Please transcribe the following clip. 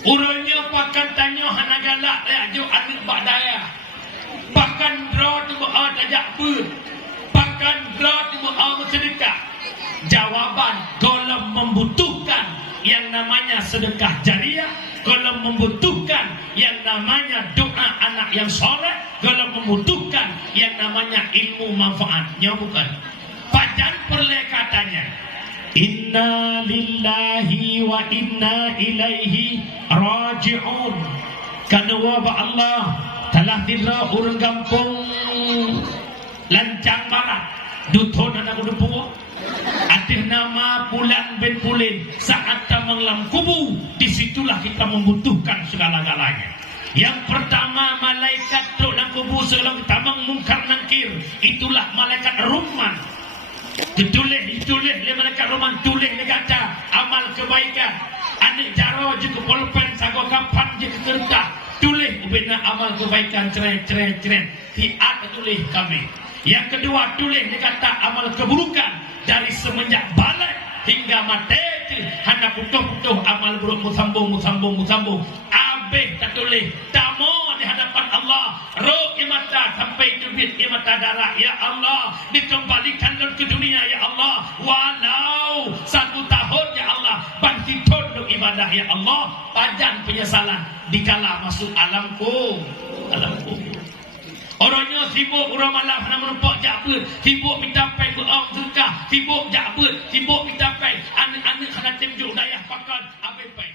Urangnya pakan tanya hana galak ajo anak bak daya. Pakan draw tu buat ajak ber. Pakan draw tu buat sedekah. Jawaban kalau membutuhkan yang namanya sedekah jariah, kalau membutuhkan yang namanya doa anak yang soleh, kalau membutuhkan yang namanya ilmu manfaatnya bukan. Pajan perle katanya inna lillahi wa inna ilaihi raji'un. Kadua ba Allah telah dira urang kampung Lancang Barat duton anak udah atir nama bulan ben pulin saat tamang lam kubu. Disitulah kita membutuhkan segala-galanya. Yang pertama malaikat duk dalam kubu sebelum tamang mungkar nangkir, itulah malaikat Rahman. Ditulis le malaikat Rahman, tulis le kata amal kebaikan. Anik jaro je ke pulpen sago kapan je ke kertas, tulis bina amal kebaikan ceret. Tiat tulis kami. Yang kedua tulis dia kata amal keburukan dari semenjak balik hingga mati hanya putuh amal buruk musambung. Abeh tak tulis tamu di hadapan Allah roh imata sampai debit imata darah ya Allah dikembalikan ke dunia ya Allah walau 1 tahun ya Allah banti tunduk ibadah ya Allah panjang penyesalan dikala masuk alamku. Orangnya sibuk urang malam nak merempak jakbut, sibuk minta pai doa sedekah, sibuk jakbut, sibuk minta pai anak-anak kena temjuk dayah pakan abel pai.